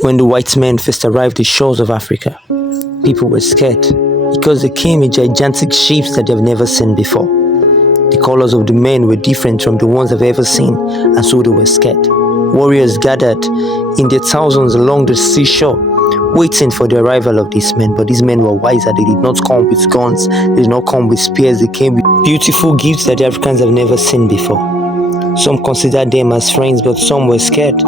When the white men first arrived the shores of Africa, people were scared because they came in gigantic ships that they've never seen before. The colors of the men were different from the ones they've ever seen, and so they were scared. Warriors gathered in their thousands along the seashore, waiting for the arrival of these men. But these men were wiser. They did not come with guns, they did not come with spears, they came with beautiful gifts that the Africans have never seen before. Some considered them as friends, but some were scared.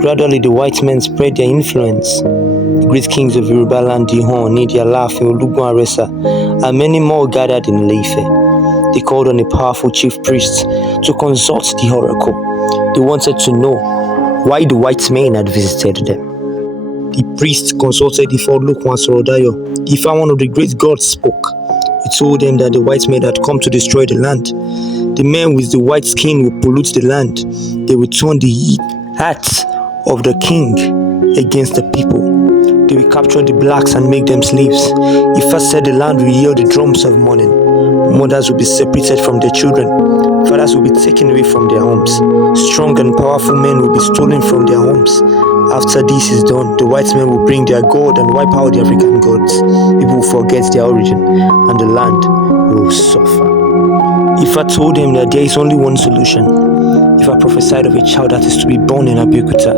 Gradually, the white men spread their influence. The great kings of Yoruba land, Dihon, Nidi, Alaafin, Olugun, Aresa, and many more gathered in Ile-Ife. They called on a powerful chief priest to consult the oracle. They wanted to know why the white men had visited them. The priest consulted Ifa Olokun Asorodayo. Ifa, one of the great gods, spoke. He told them that the white men had come to destroy the land. The men with the white skin will pollute the land. They will turn the heart of the king against the people. They will capture the blacks and make them slaves. Ifa said the land will hear the drums of mourning. Mothers will be separated from their children. Fathers will be taken away from their homes. Strong and powerful men will be stolen from their homes. After this is done, the white men will bring their god and wipe out the African gods. People will forget their origin, and the land will suffer. Ifa told them that there is only one solution. Ifa prophesied of a child that is to be born in Abeokuta.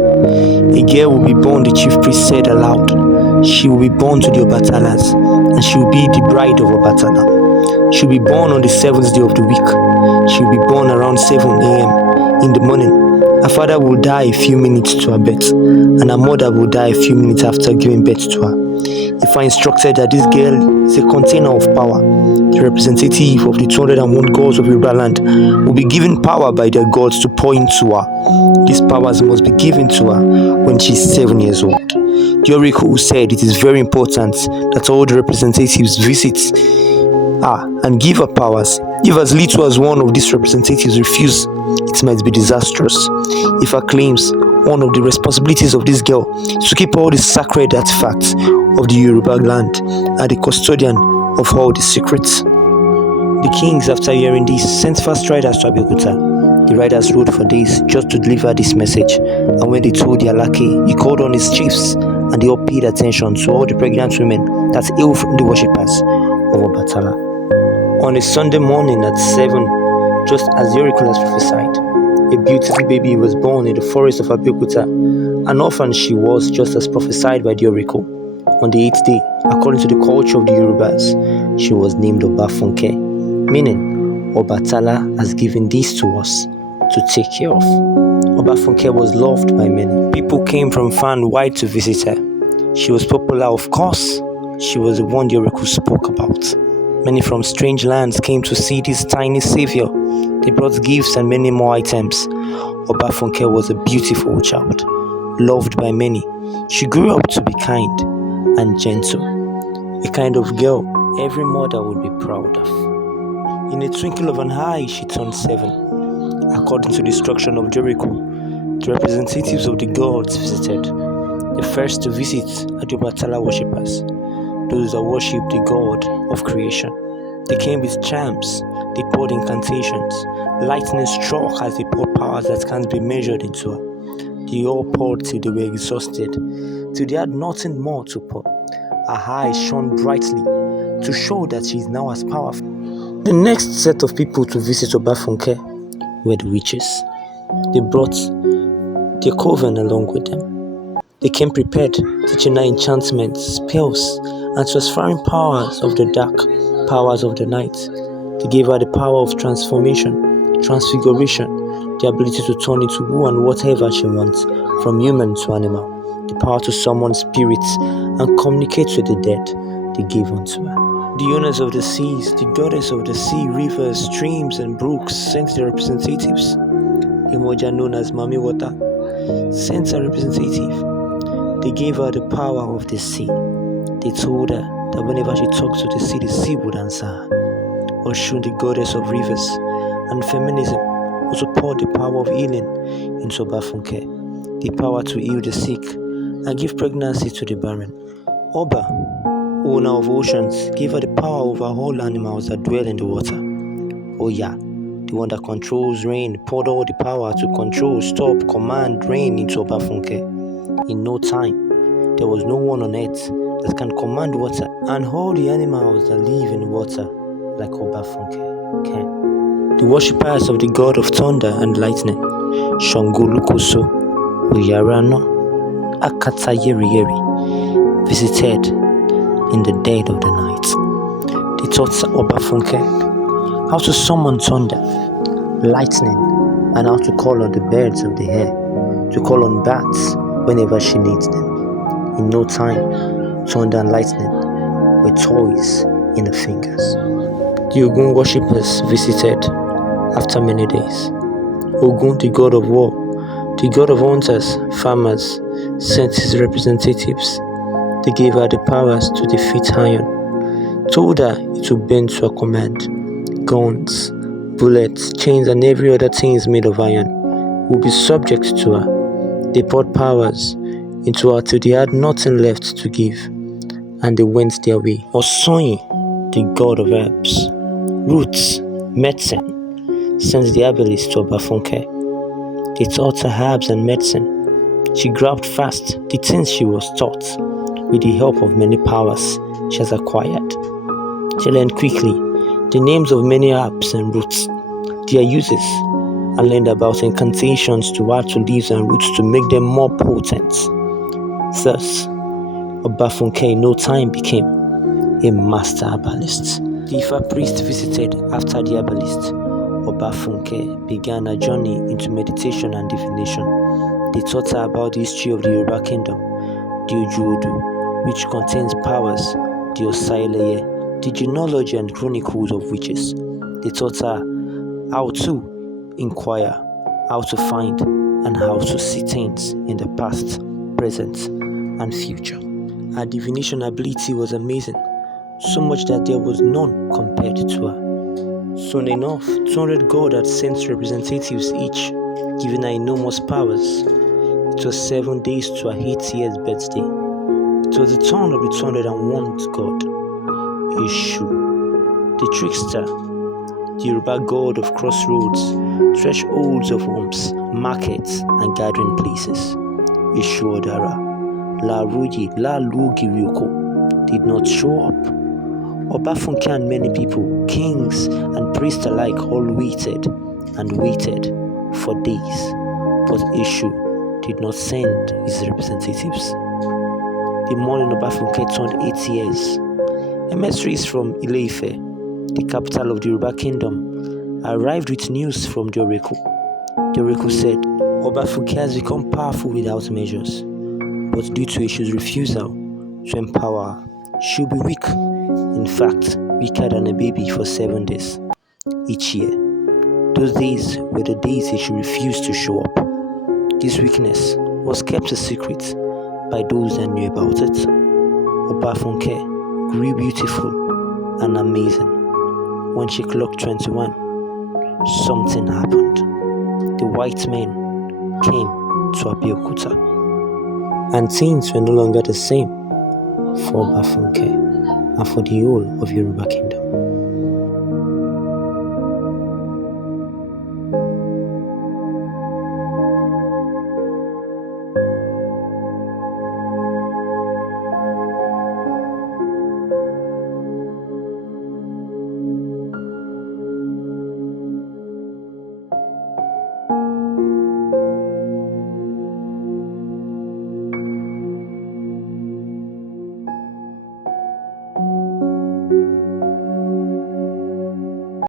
A girl will be born, the chief priest said aloud. She will be born to the Obatalas, and she will be the bride of Obatala. She will be born on the 7th day of the week. She will be born around 7 a.m. in the morning. Her father will die a few minutes to her birth, and her mother will die a few minutes after giving birth to her. Ifa instructed that this girl is a container of power. The representative of the 201 gods of Yoruba land will be given power by their gods to pour into her. These powers must be given to her when she is 7 years old. The oracle said it is very important that all the representatives visit her and give her powers. If as little as one of these representatives refuse, it might be disastrous. Ifa claims one of the responsibilities of this girl is to keep all the sacred artifacts of the Yoruba land and the custodian of all the secrets. The kings, after hearing this, sent fast riders to Abeokuta. The riders rode for days just to deliver this message, and when they told the Alake, he called on his chiefs, and they all paid attention to all the pregnant women that hail from the worshippers of Obatala. On a Sunday morning at 7, just as the oracle has prophesied, a beautiful baby was born in the forest of Abeokuta. An orphan she was, just as prophesied by the oracle. On the 8th day, according to the culture of the Yorubas, she was named Obafunke, meaning Obatala has given this to us to take care of. Obafunke was loved by many. People came from far and wide to visit her. She was popular, of course. She was the one the oracle spoke about. Many from strange lands came to see this tiny savior. They brought gifts and many more items. Obafunke was a beautiful child, loved by many. She grew up to be kind and gentle, a kind of girl every mother would be proud of. In a twinkle of an eye, she turned 7. According to the instruction of Jericho, the representatives of the gods visited. The first to visit are the Obatala worshippers, those that worship the god of creation. They came with charms, they poured incantations. Lightning struck as they poured powers that can't be measured into her. They all poured till they were exhausted, till they had nothing more to pour. Her eyes shone brightly to show that she is now as powerful. The next set of people to visit Obafunke were the witches. They brought their coven along with them. They came prepared, teaching her enchantments, spells, and transferring powers of the dark, powers of the night. They gave her the power of transformation, transfiguration, the ability to turn into who and whatever she wants, from human to animal, the power to summon spirits and communicate with the dead. They gave unto her. The owners of the seas, the goddess of the sea, rivers, streams, and brooks sent their representatives. Imoja, known as Mami Water, sent a representative. They gave her the power of the sea. They told her that whenever she talked to the sea would answer her. Oshun, the goddess of rivers and feminism, also poured the power of healing into Obafunke, the power to heal the sick and give pregnancy to the barren. Oba, owner of oceans, gave her the power over all animals that dwell in the water. Oya, the one that controls rain, poured all the power to control, stop, command rain into Obafunke. In no time, there was no one on earth that can command water and all the animals that live in water like Obafunke can. The worshippers of the god of thunder and lightning, Shango Lukoso, Oyarano, Akata Yeri, visited in the dead of the night. They taught Obafunke how to summon thunder, lightning, and how to call on the birds of the air, to call on bats whenever she needs them. In no time, thunder and lightning were toys in her fingers. The Ogun worshippers visited after many days. Ogun, the god of war, the god of hunters, farmers, sent his representatives. They gave her the powers to defeat Iron, told her it would bend to her command. Guns, bullets, chains, and every other thing is made of iron would be subject to her. They poured powers into her till they had nothing left to give, and they went their way. Osoyi, the god of herbs, roots, medicine, sent the herbalist to Obafunke. They taught her herbs and medicine. She grabbed fast the things she was taught with the help of many powers she has acquired. She learned quickly the names of many herbs and roots, their uses, and learned about incantations to add to leaves and roots to make them more potent. Thus, Obafunke in no time became a master herbalist. The Ifa priest visited after the herbalist. Obafunke began a journey into meditation and divination. They taught her about the history of the Yoruba kingdom, the Ojuodu, which contains powers, the Osaileye, the genealogy and chronicles of witches. They taught her how to inquire, how to find, and how to see things in the past, present, and future. Her divination ability was amazing, so much that there was none compared to her. Soon enough, 200 gods had sent representatives each, giving her enormous powers. It was 7 days to her 80th birthday. It was the turn of the 201st god, Eshu, the trickster, the Yoruba god of crossroads, thresholds of homes, markets, and gathering places. Eshu Odara, La Ruyi, La Lugirioko, did not show up. Obafunke and many people, kings and priests alike, all waited and waited for days, but Eshu did not send his representatives. The morning Obafunke turned 8 years, emissaries from Ile-Ife, the capital of the Yoruba kingdom, arrived with news from the oracle. The oracle said, Obafunke has become powerful without measures, but due to Eshu's refusal to empower her, she'll be weak. In fact, weaker than a baby for 7 days each year. Those days were the days Eshu refused to show up. This weakness was kept a secret by those that knew about it. Obafunke grew beautiful and amazing. When she clocked 21, something happened. The white men came to Abeokuta, and things were no longer the same for Obafunke and for the whole of Yoruba kingdom.